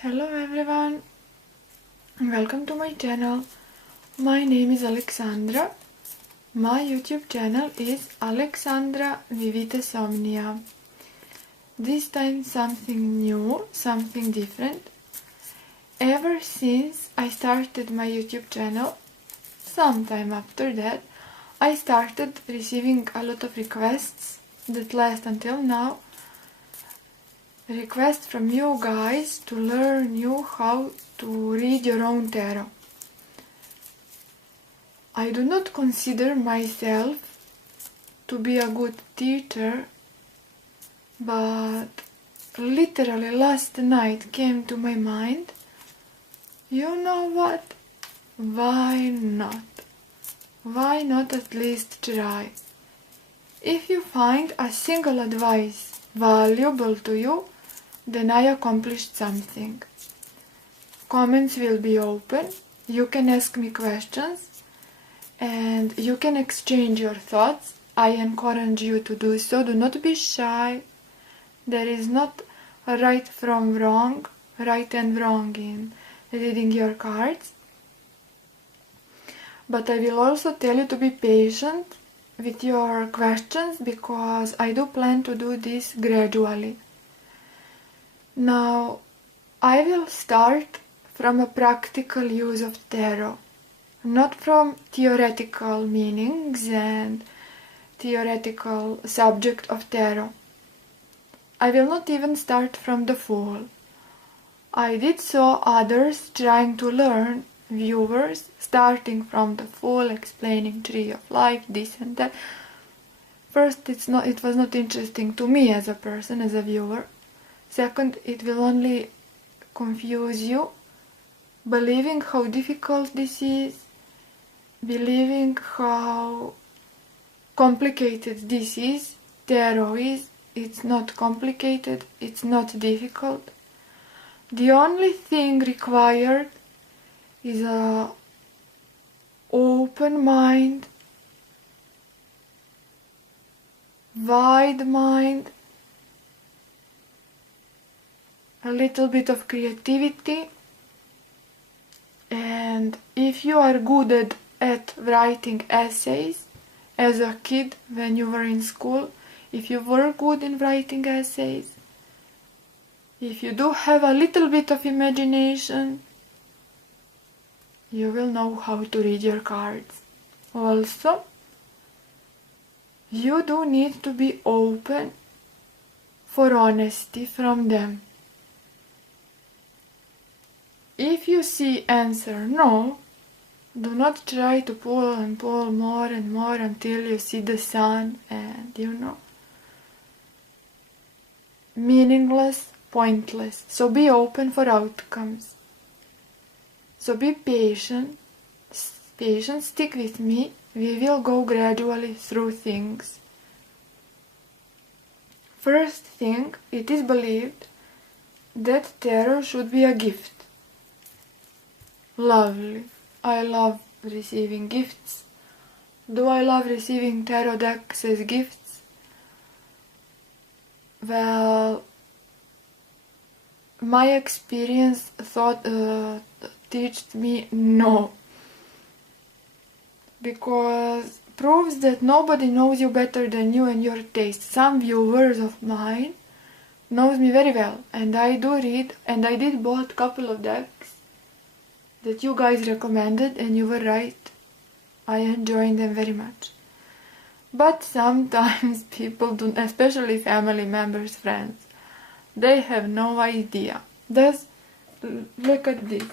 Hello everyone, welcome to my channel. My name is Alexandra. My YouTube channel is Alexandra Vivite Somnia. This time something new, something different. Ever since I started my YouTube channel, sometime after that, I started receiving a lot of requests that last until now. Request from you guys to learn how to read your own tarot. I do not consider myself to be a good teacher, but literally last night came to my mind, you know what? Why not? Why not at least try? If you find a single advice valuable to you, then I accomplished something. Comments will be open, you can ask me questions, and you can exchange your thoughts. I encourage you to do so. Do not be shy. There is not a right from wrong, right and wrong in reading your cards. But I will also tell you to be patient with your questions, because I do plan to do this gradually. Now, I will start from a practical use of tarot, not from theoretical meanings and theoretical subject of tarot. I will not even start from the Fool. I did saw others trying to learn, viewers starting from the Fool, explaining Tree of Life, this and that. First, it was not interesting to me as a person, as a viewer. Second, it will only confuse you, believing how difficult this is, believing how complicated this is. Tarot is. It's not complicated, it's not difficult. The only thing required is an open mind, wide mind, a little bit of creativity, and if you are good at writing essays as a kid when you were in school, if you were good in writing essays, if you do have a little bit of imagination, you will know how to read your cards. Also, you do need to be open for honesty from them. If you see answer no, do not try to pull and pull more and more until you see the sun and meaningless, pointless. So be open for outcomes. So be patient, stick with me, we will go gradually through things. First thing, it is believed that tarot should be a gift. Lovely. I love receiving gifts. Do I love receiving tarot decks as gifts? Well, my experience taught me no. Because proves that nobody knows you better than you and your taste. Some viewers of mine knows me very well, and I do read, and I did bought a couple of decks that you guys recommended, and you were right. I enjoyed them very much. But sometimes people do, especially family members, friends, they have no idea. Look at this.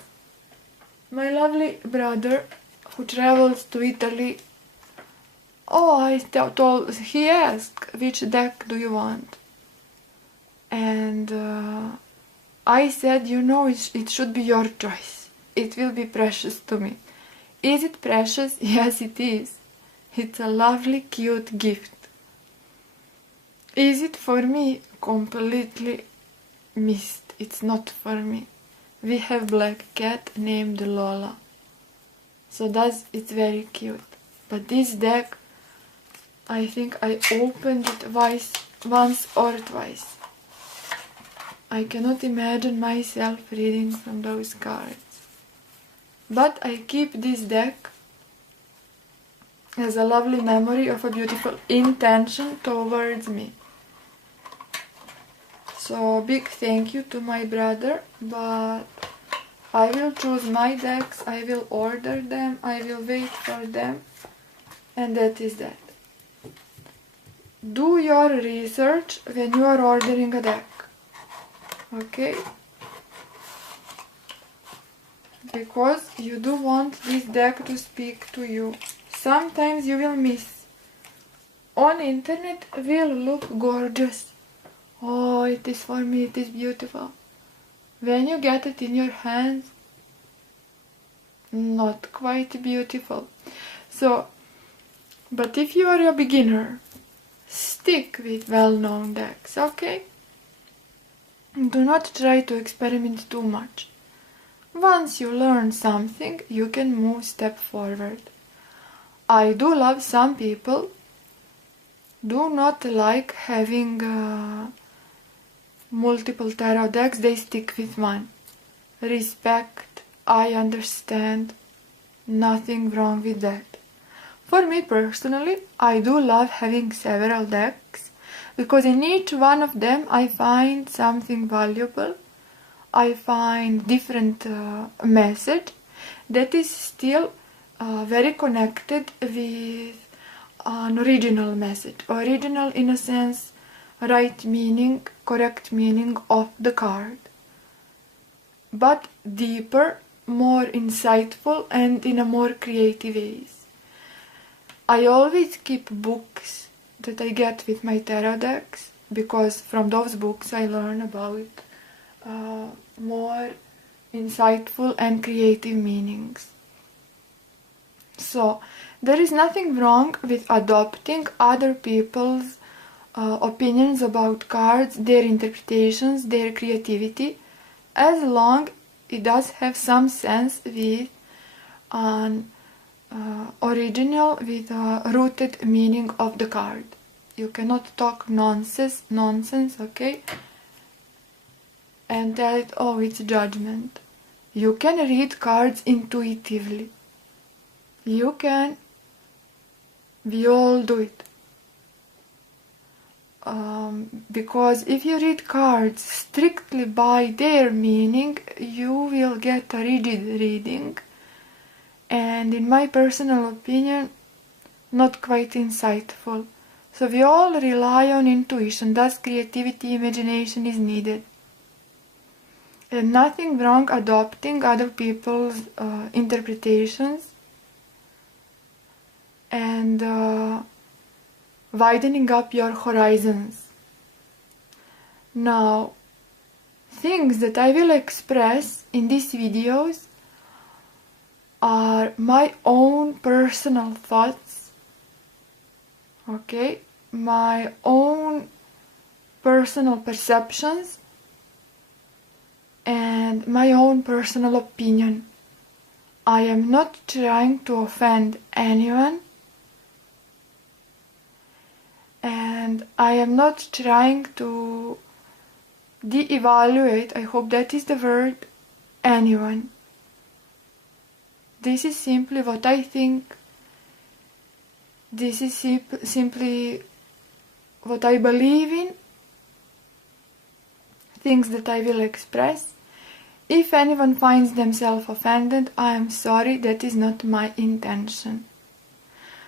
My lovely brother who travels to Italy, he asked, which deck do you want? And I said, it should be your choice. It will be precious to me. Is it precious? Yes, it is. It's a lovely, cute gift. Is it for me? Completely missed. It's not for me. We have black cat named Lola. So it's very cute. But this deck, I think I opened it once or twice. I cannot imagine myself reading from those cards. But I keep this deck as a lovely memory of a beautiful intention towards me. So big thank you to my brother, but I will choose my decks, I will order them, I will wait for them, and that is that. Do your research when you are ordering a deck, okay? Because you do want this deck to speak to you. Sometimes you will miss. On internet will look gorgeous. Oh, it is for me, it is beautiful. When you get it in your hands, not quite beautiful. So, but if you are a beginner, stick with well-known decks, okay? Do not try to experiment too much. Once you learn something, you can move step forward. I do love some people do not like having multiple tarot decks, they stick with one. Respect, I understand, nothing wrong with that. For me personally, I do love having several decks, because in each one of them I find something valuable. I find different message that is still very connected with an original message. Original in a sense, right meaning, correct meaning of the card. But deeper, more insightful, and in a more creative ways. I always keep books that I get with my tarot decks, because from those books I learn about more insightful and creative meanings. So, there is nothing wrong with adopting other people's opinions about cards, their interpretations, their creativity, as long it does have some sense with an original, with a rooted meaning of the card. You cannot talk nonsense, okay? And tell it, oh, it's judgment. You can read cards intuitively. You can. We all do it. Because if you read cards strictly by their meaning, you will get a rigid reading. And in my personal opinion, not quite insightful. So we all rely on intuition, thus creativity, imagination is needed. And nothing wrong adopting other people's interpretations and widening up your horizons. Now, things that I will express in these videos are my own personal thoughts, okay, my own personal perceptions, and my own personal opinion. I am not trying to offend anyone, and I am not trying to de-evaluate, I hope that is the word, anyone. This is simply what I think. This is simply what I believe in, things that I will express. If anyone finds themselves offended, I am sorry, that is not my intention.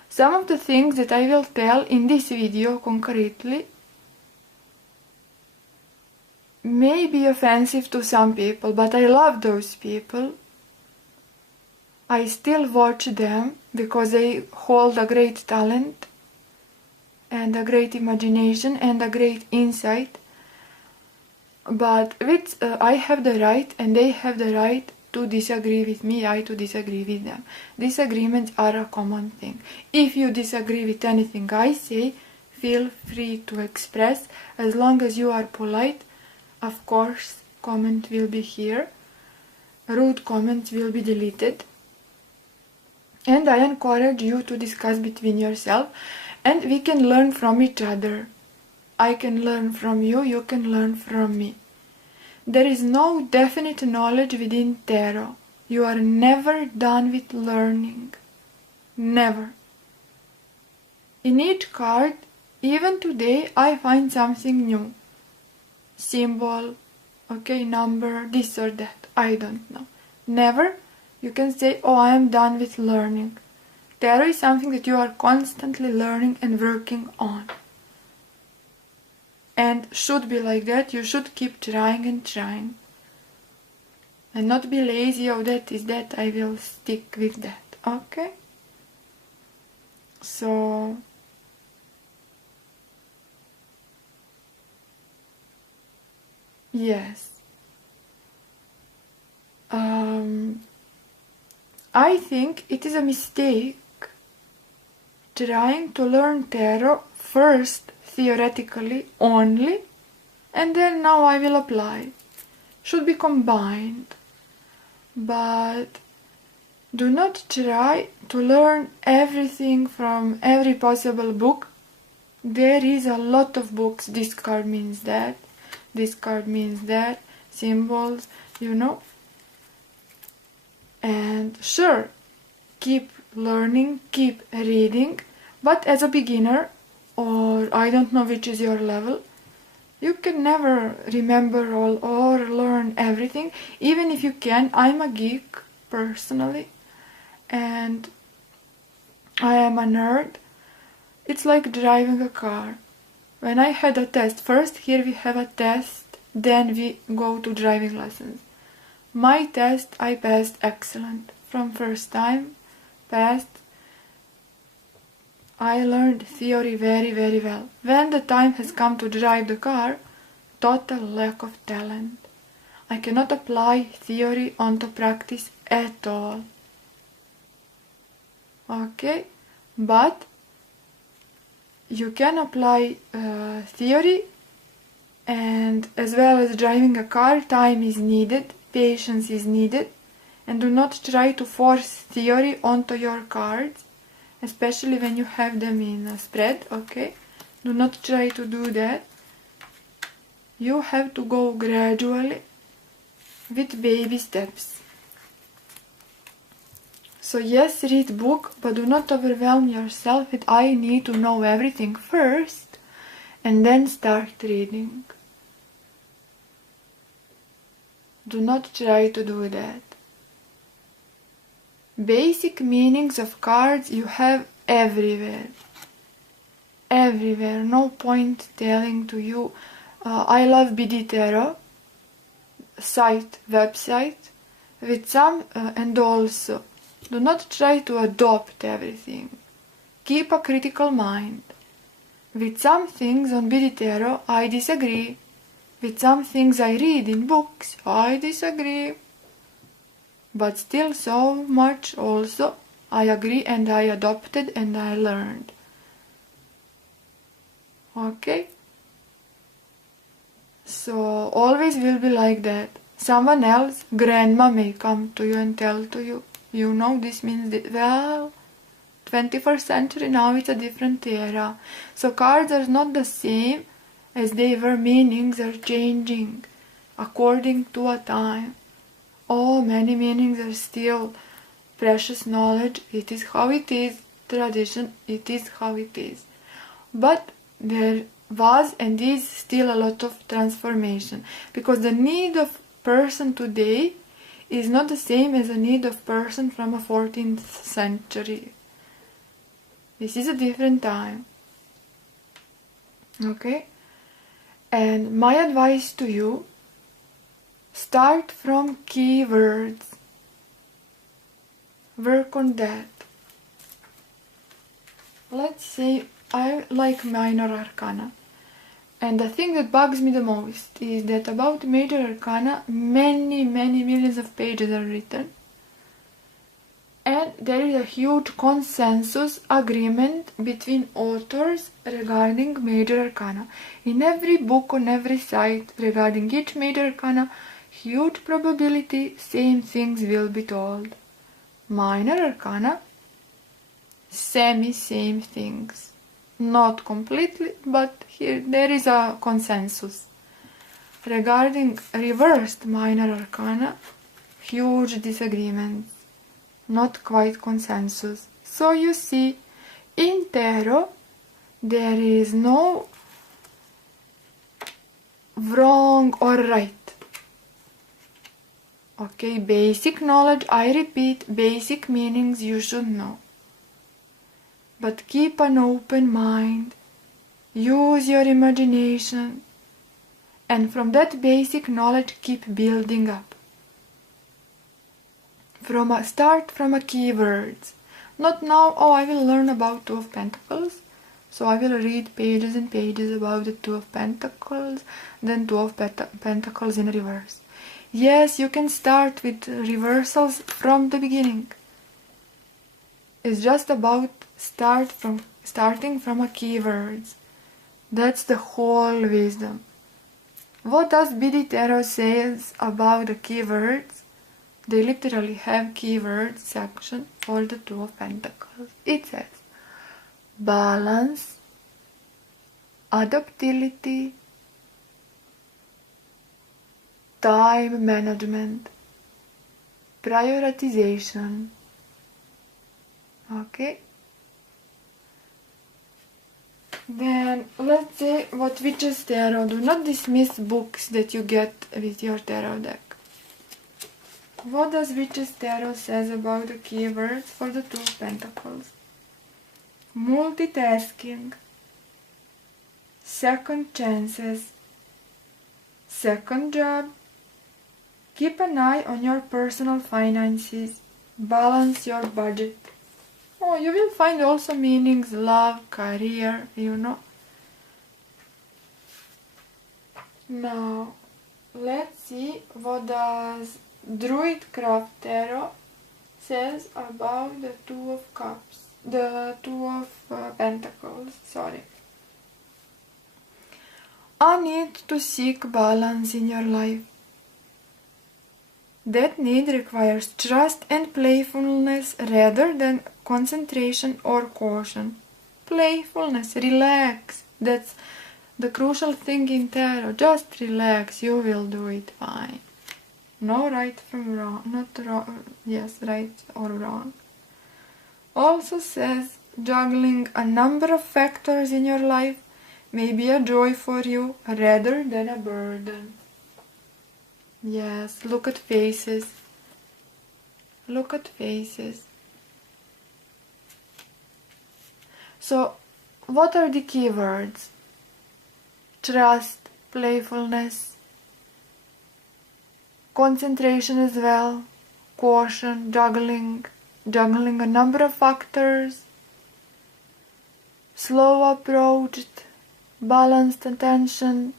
Some of the things that I will tell in this video concretely may be offensive to some people, but I love those people. I still watch them because they hold a great talent and a great imagination and a great insight. But I have the right and they have the right to disagree with me, I to disagree with them. Disagreements are a common thing. If you disagree with anything I say, feel free to express. As long as you are polite, of course, comment will be here. Rude comments will be deleted. And I encourage you to discuss between yourself, and we can learn from each other. I can learn from you, you can learn from me. There is no definite knowledge within tarot. You are never done with learning. Never. In each card, even today, I find something new. Symbol, okay, number, this or that. I don't know. Never you can say, oh, I am done with learning. Tarot is something that you are constantly learning and working on. And should be like that. You should keep trying and trying. And not be lazy, oh, that is that, I will stick with that. Okay? So, yes. I think it is a mistake trying to learn tarot first theoretically only, and then now I will apply. Should be combined. But do not try to learn everything from every possible book. There is a lot of books. This card means that. This card means that. Symbols, you know. And sure, keep learning, keep reading. But as a beginner, or I don't know which is your level, you can never remember all or learn everything. Even if you can, I'm a geek personally, and I am a nerd. It's like driving a car. When I had a test, first here we have a test, then we go to driving lessons. My test, I passed excellent. From first time, passed. I learned theory very, very well. When the time has come to drive the car, total lack of talent. I cannot apply theory onto practice at all. Okay? But you can apply theory, and as well as driving a car, time is needed, patience is needed, and do not try to force theory onto your cards, especially when you have them in a spread, okay? Do not try to do that. You have to go gradually with baby steps. So yes, read book, but do not overwhelm yourself with I need to know everything first and then start reading. Do not try to do that. Basic meanings of cards you have everywhere. Everywhere. No point telling to you, I love BD Tarot website, with some, and also do not try to adopt everything. Keep a critical mind. With some things on BD Tarot, I disagree. With some things I read in books, I disagree. But still so much also I agree, and I adopted and I learned. Okay? So always will be like that. Someone else, grandma, may come to you and tell to you, you know, this means that, well, 21st century, now it's a different era. So cards are not the same as they were. Meanings are changing according to a time. Oh, many meanings are still precious knowledge. It is how it is. Tradition, it is how it is. But there was and is still a lot of transformation, because the need of person today is not the same as the need of person from a 14th century. This is a different time. Okay? And my advice to you, start from keywords. Work on that. Let's say I like minor arcana. And the thing that bugs me the most is that about major arcana, many millions of pages are written. And there is a huge consensus agreement between authors regarding major arcana. In every book, on every site regarding each major arcana, huge probability same things will be told. Minor arcana, same things. Not completely, but here there is a consensus. Regarding reversed minor arcana, huge disagreements, not quite consensus. So you see, in tarot, there is no wrong or right. Okay, basic knowledge, I repeat, basic meanings you should know. But keep an open mind, use your imagination, and from that basic knowledge keep building up. Start from a keywords. Not now, oh, I will learn about Two of Pentacles, so I will read pages and pages about the Two of Pentacles, then Two of Pentacles in reverse. Yes, you can start with reversals from the beginning. It's just about starting from a keywords. That's the whole wisdom. What does BD Tarot says about the keywords? They literally have keywords section for the Two of Pentacles. It says balance, adaptability, time management, prioritization. Okay. Then let's say what Witches Tarot. Do not dismiss books that you get with your tarot deck. What does Witches Tarot says about the keywords for the Two of Pentacles? Multitasking, second chances, second job, keep an eye on your personal finances, balance your budget. Oh, you will find also meanings, love, career, you know. Now, let's see what does Druidcraft Tarot says about the Two of Cups, the Two of Pentacles, sorry. A need to seek balance in your life. That need requires trust and playfulness rather than concentration or caution. Playfulness, relax. That's the crucial thing in tarot. Just relax, you will do it fine. No right from wrong, not wrong, yes, right or wrong. Also says juggling a number of factors in your life may be a joy for you rather than a burden. Yes, look at faces. Look at faces. So, what are the keywords? Trust, playfulness, concentration as well, caution, juggling a number of factors, slow approach, balanced attention,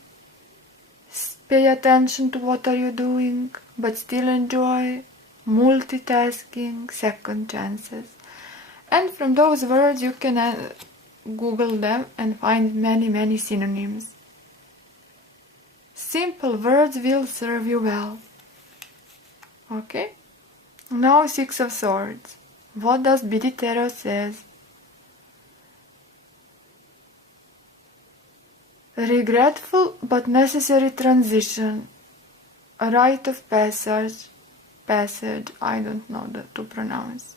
pay attention to what are you doing, but still enjoy, multitasking, second chances. And from those words you can Google them and find many synonyms. Simple words will serve you well. Okay? Now Six of Swords. What does BD Tarot says? Regretful but necessary transition. A rite of passage, I don't know to pronounce.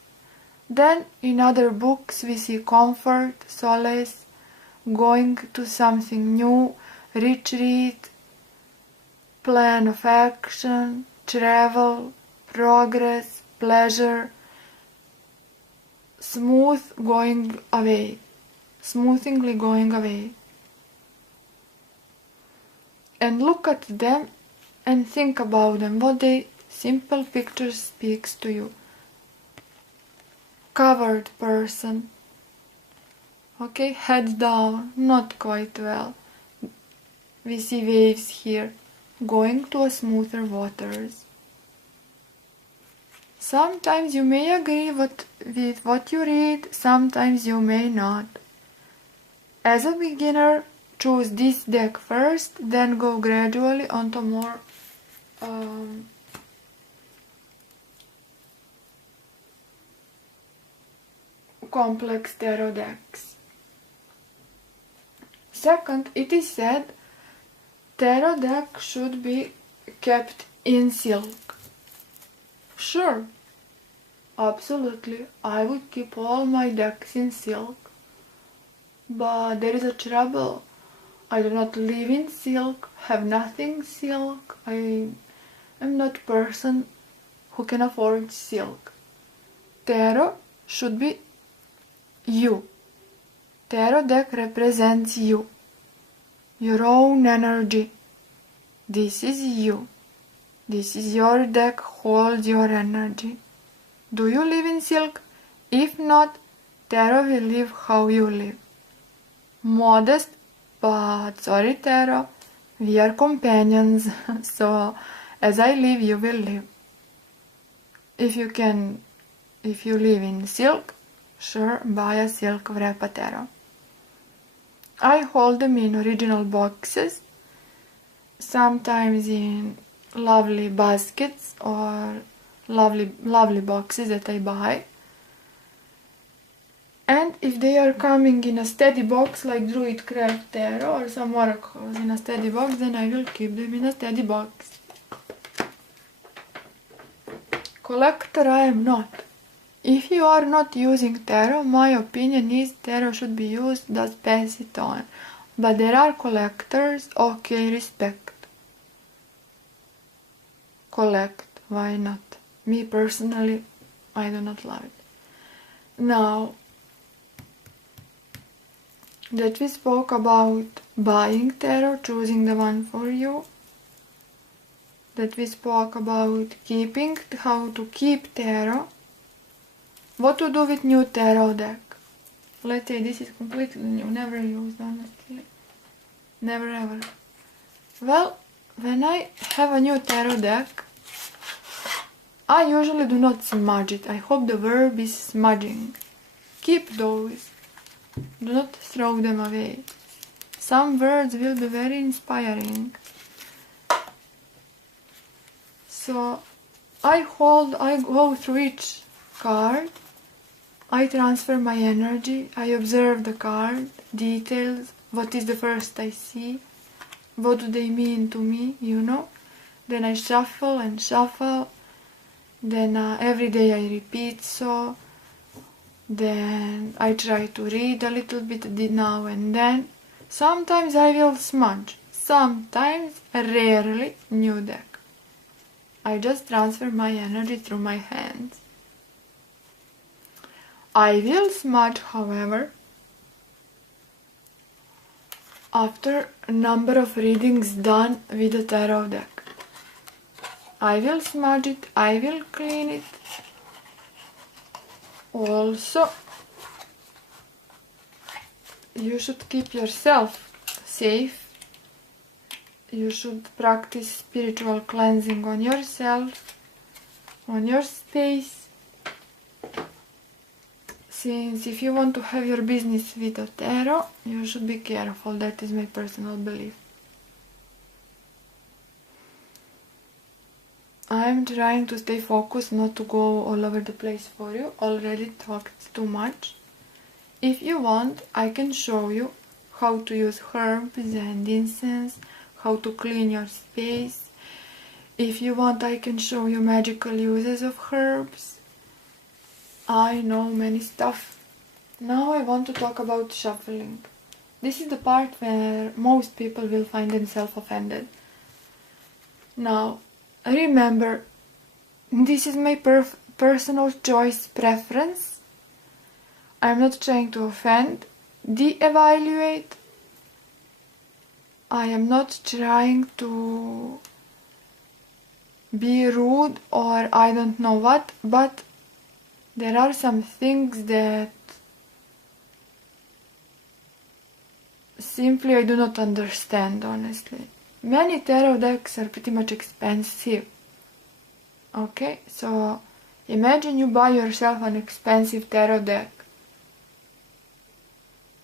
Then in other books we see comfort, solace, going to something new, retreat, plan of action, travel, progress, pleasure, smoothly going away. And look at them and think about them, what the simple picture speaks to you. Covered person. Okay, head down, not quite well. We see waves here, going to a smoother waters. Sometimes you may agree with what you read, sometimes you may not. As a beginner, choose this deck first, then go gradually onto more complex tarot decks. Second, it is said tarot deck should be kept in silk. Sure, absolutely, I would keep all my decks in silk. But there is a trouble. I do not live in silk, have nothing silk. I am not a person who can afford silk. Tarot should be you. Tarot deck represents you. Your own energy. This is you. This is your deck, holds your energy. Do you live in silk? If not, tarot will live how you live. Modest, but sorry tarot, we are companions, so as I live you will live. If you live in silk, sure, buy a silk Vrepa tarot. I hold them in original boxes, sometimes in lovely baskets or lovely boxes that I buy. And if they are coming in a steady box like Druidcraft Tarot or some oracles in a steady box, then I will keep them in a steady box. Collector I am not. If you are not using tarot, my opinion is tarot should be used, just pass it on. But there are collectors, okay, respect. Collect, why not? Me personally, I do not love it. Now, that we spoke about buying tarot, choosing the one for you, that we spoke about keeping, how to keep tarot, what to do with new tarot deck. Let's say this is completely new, never used, honestly, never ever. Well, when I have a new tarot deck, I usually do not smudge it. I hope the verb is smudging. Keep those. Do not throw them away. Some words will be very inspiring. So I go through each card. I transfer my energy. I observe the card, details, what is the first I see, what do they mean to me, you know. Then I shuffle and shuffle. Then every day I repeat so. Then I try to read a little bit now and then. Sometimes I will smudge. Sometimes, rarely, new deck. I just transfer my energy through my hands. I will smudge, however, after a number of readings done with the tarot deck. I will smudge it, I will clean it. Also, you should keep yourself safe. You should practice spiritual cleansing on yourself, on your space. Since if you want to have your business with a tarot, you should be careful. That is my personal belief. I'm trying to stay focused, not to go all over the place for you. Already talked too much. If you want, I can show you how to use herbs and incense, how to clean your space. If you want, I can show you magical uses of herbs. I know many stuff. Now I want to talk about shuffling. This is the part where most people will find themselves offended. Now, remember, this is my personal choice preference. I'm not trying to offend, de-evaluate. I am not trying to be rude or I don't know what, but there are some things that simply I do not understand, honestly. Many tarot decks are pretty much expensive. Okay, so imagine you buy yourself an expensive tarot deck.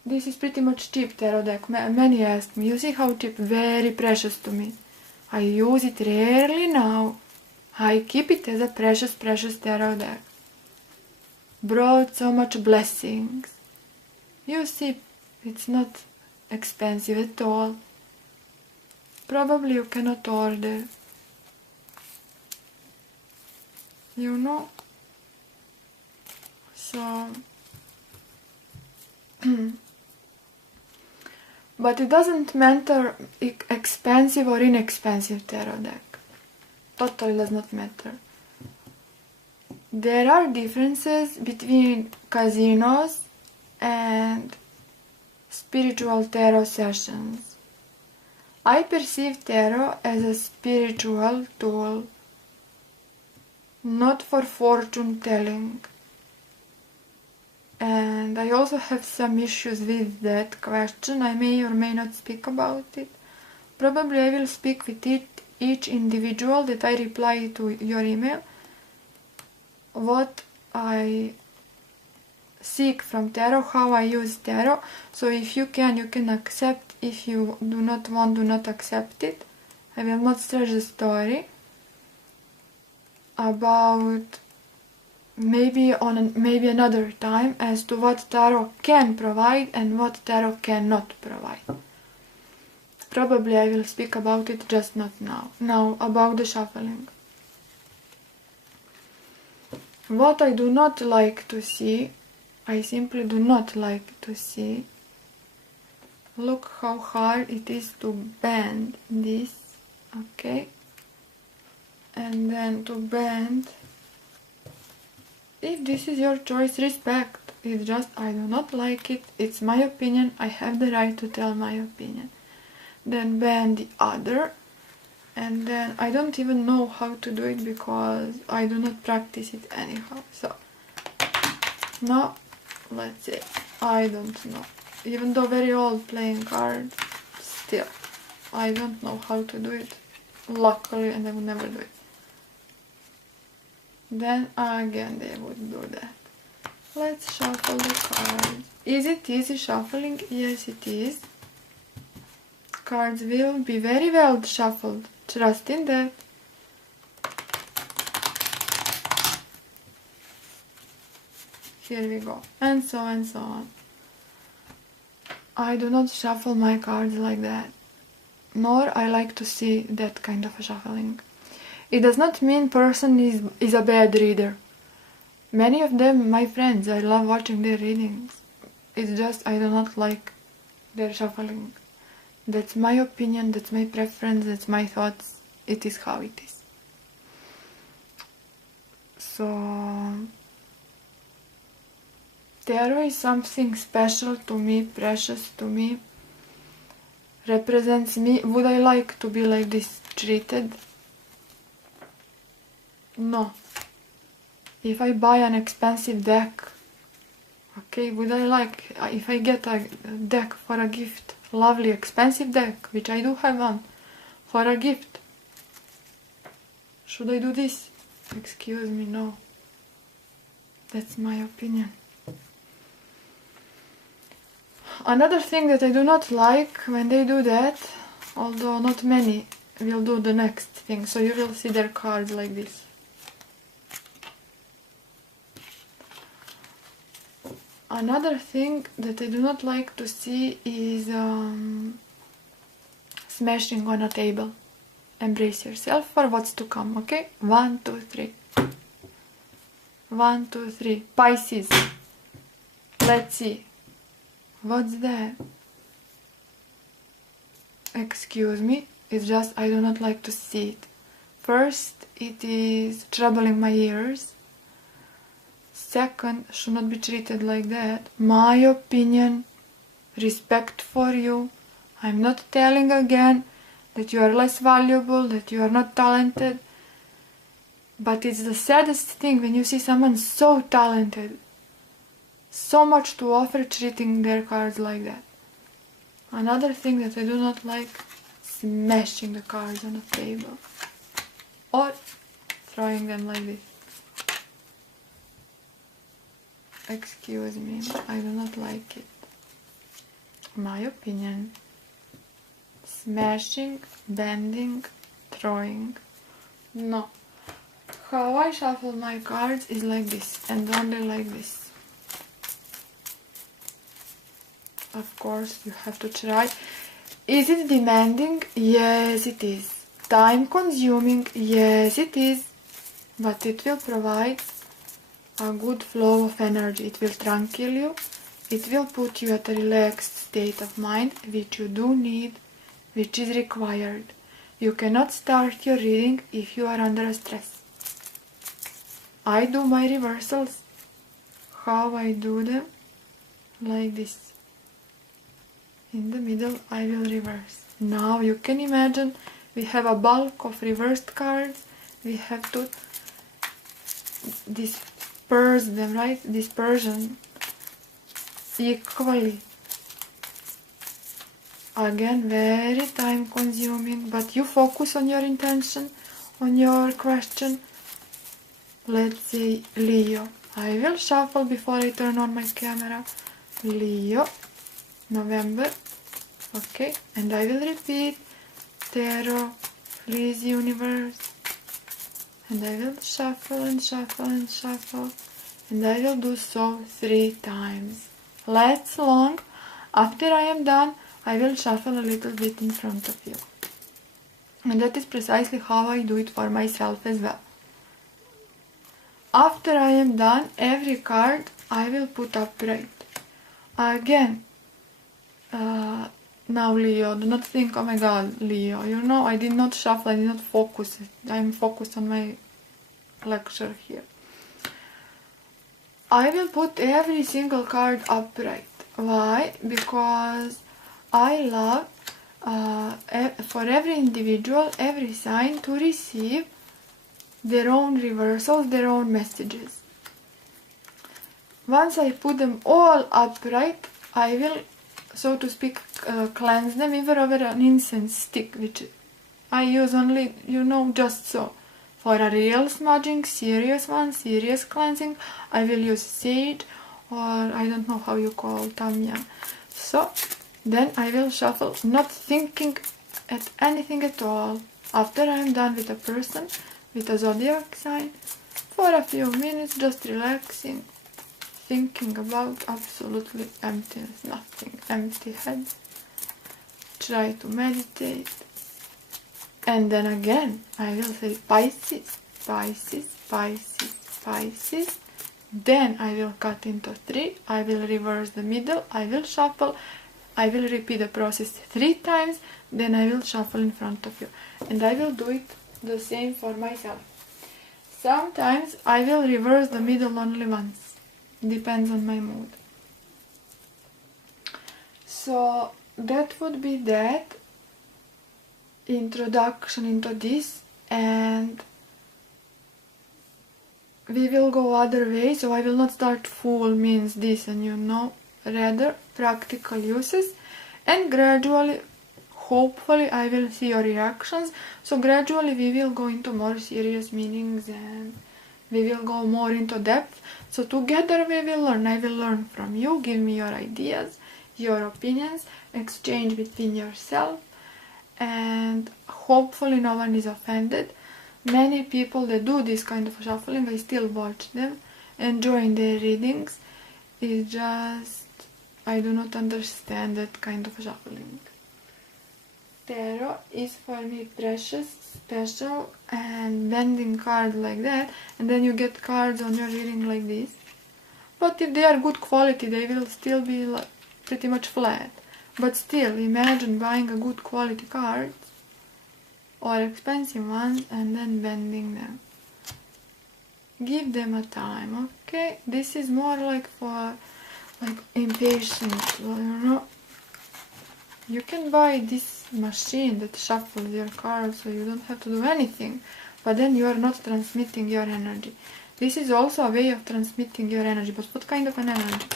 This is pretty much cheap tarot deck. Many ask me, you see how cheap? Very precious to me. I use it rarely now. I keep it as a precious tarot deck. Brought so much blessings. You see, it's not expensive at all. probably you cannot order. You know? So... But it doesn't matter expensive or inexpensive tarot deck. Totally does not matter. There are differences between casinos and spiritual tarot sessions. I perceive tarot as a spiritual tool, not for fortune telling. And I also have some issues with that question. I may or may not speak about it. Probably I will speak with each individual that I reply to your email. What I seek from tarot, how I use tarot. So if you can accept. If you do not want, do not accept it. I will not stretch the story about maybe another time as to what tarot can provide and what tarot cannot provide. Probably I will speak about it, just not now. Now about the shuffling. What I do not like to see, I simply do not like to see. Look how hard it is to bend this, okay? And then to bend. If this is your choice, respect. It's just I do not like it. It's my opinion. I have the right to tell my opinion. Then bend the other. And then I don't even know how to do it because I do not practice it anyhow. So now let's say I don't know. Even though very old playing cards, still I don't know how to do it. Luckily, and I would never do it. Then again they would do that. Let's shuffle the cards. Is it easy shuffling? Yes, it is. Cards will be very well shuffled. Trust in that. Here we go. And so on. I do not shuffle my cards like that. Nor I like to see that kind of a shuffling. It does not mean person is a bad reader. Many of them, my friends, I love watching their readings. It's just I do not like their shuffling. That's my opinion, that's my preference, that's my thoughts. It is how it is. So, tarot is something special to me, precious to me. Represents me. Would I like to be like this treated? No. If I buy an expensive deck, okay, would I like, if I get a deck for a gift, lovely expensive deck, which I do have one, for a gift, should I do this? Excuse me, no. That's my opinion. Another thing that I do not like when they do that, although not many will do the next thing, so you will see their cards like this. Another thing that I do not like to see is smashing on a table. Embrace yourself for what's to come, okay? 1, 2, 3. 1, 2, 3. Pisces. Let's see. What's that? Excuse me. It's just I do not like to see it. First, it is troubling my ears. Second, should not be treated like that. My opinion, respect for you. I'm not telling again that you are less valuable, that you are not talented. But it's the saddest thing when you see someone so talented, so much to offer, treating their cards like that. Another thing that I do not like, smashing the cards on the table. Or throwing them like this. Excuse me, I do not like it. My opinion. Smashing, bending, throwing. No. How I shuffle my cards is like this, and only like this. Of course, you have to try. Is it demanding? Yes, it is. Time consuming? Yes, it is. But it will provide a good flow of energy. It will tranquil you. It will put you at a relaxed state of mind, which you do need, which is required. You cannot start your reading if you are under stress. I do my reversals. How I do them? Like this. In the middle I will reverse. Now you can imagine we have a bulk of reversed cards. We have to disperse them, right? Dispersion equally. Again, very time consuming, but you focus on your intention, on your question. Let's say Leo. I will shuffle before I turn on my camera. Leo, November. Okay, and I will repeat Tarot, please universe. And I will shuffle and shuffle and shuffle. And I will do so 3 times. Let's long. After I am done, I will shuffle a little bit in front of you. And that is precisely how I do it for myself as well. After I am done, every card I will put upright. Again, now Leo, do not think, oh my god, Leo, you know, I did not shuffle, I did not focus. I'm focused on my lecture here. I will put every single card upright. Why? Because I love for every individual, every sign to receive their own reversals, their own messages. Once I put them all upright, I will, so to speak, cleanse them either over an incense stick, which I use only, you know, just so. For a real smudging, serious one, serious cleansing, I will use sage, or I don't know how you call tamia. So then I will shuffle, not thinking at anything at all. After I am done with a person, with a zodiac sign, for a few minutes just relaxing, thinking about absolutely emptiness, nothing, empty head. Try to meditate. And then again, I will say Pisces, Pisces, Pisces, Pisces. Then I will cut into 3, I will reverse the middle, I will shuffle, I will repeat the process 3 times, then I will shuffle in front of you. And I will do it the same for myself. Sometimes I will reverse the middle only once. Depends on my mood. So that would be that introduction into this, and we will go other way. So I will not start full means this and you know, rather practical uses, and gradually, hopefully I will see your reactions. So gradually we will go into more serious meanings and we will go more into depth. So together we will learn. I will learn from you, give me your ideas, your opinions, exchange between yourself, and hopefully no one is offended. Many people that do this kind of shuffling, I still watch them, enjoying their readings. It's just, I do not understand that kind of shuffling. Tarot is for me precious, special, and bending cards like that, and then you get cards on your reading like this. But if they are good quality, they will still be like pretty much flat. But still, imagine buying a good quality cards or expensive ones and then bending them. Give them a time, okay? This is more like for like impatient, you know. You can buy this machine that shuffles your cards so you don't have to do anything, but then you are not transmitting your energy. This is also a way of transmitting your energy, but what kind of an energy?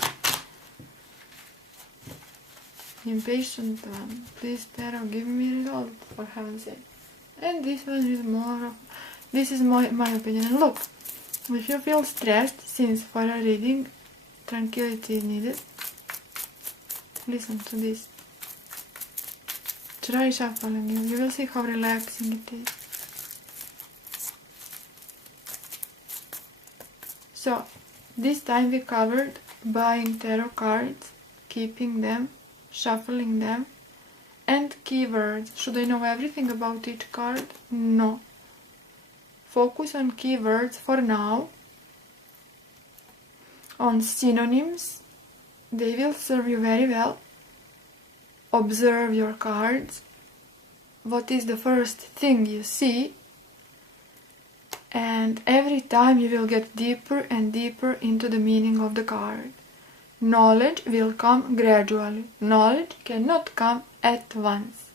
Impatient one. Please, Tarot, give me result, for heaven's sake. And this one is more of, this is my opinion. And look, if you feel stressed, since for a reading tranquility is needed, listen to this. Try shuffling, you will see how relaxing it is. So, this time we covered buying tarot cards, keeping them, shuffling them, and keywords. Should I know everything about each card? No. Focus on keywords for now. On synonyms, they will serve you very well. Observe your cards. What is the first thing you see? And every time you will get deeper and deeper into the meaning of the card. Knowledge will come gradually. Knowledge cannot come at once.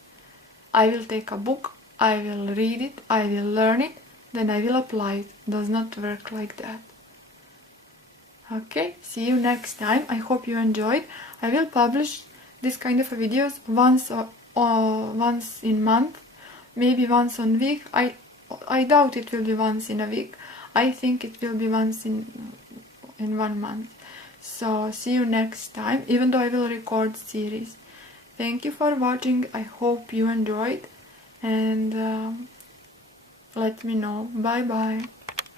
I will take a book, I will read it, I will learn it, then I will apply it. Does not work like that. Okay, see you next time. I hope you enjoyed. I will publish this kind of videos once in month, maybe once a week. I doubt it will be once in a week. I think it will be once in 1 month. So see you next time, even though I will record series. Thank you for watching. I hope you enjoyed, and let me know. Bye bye.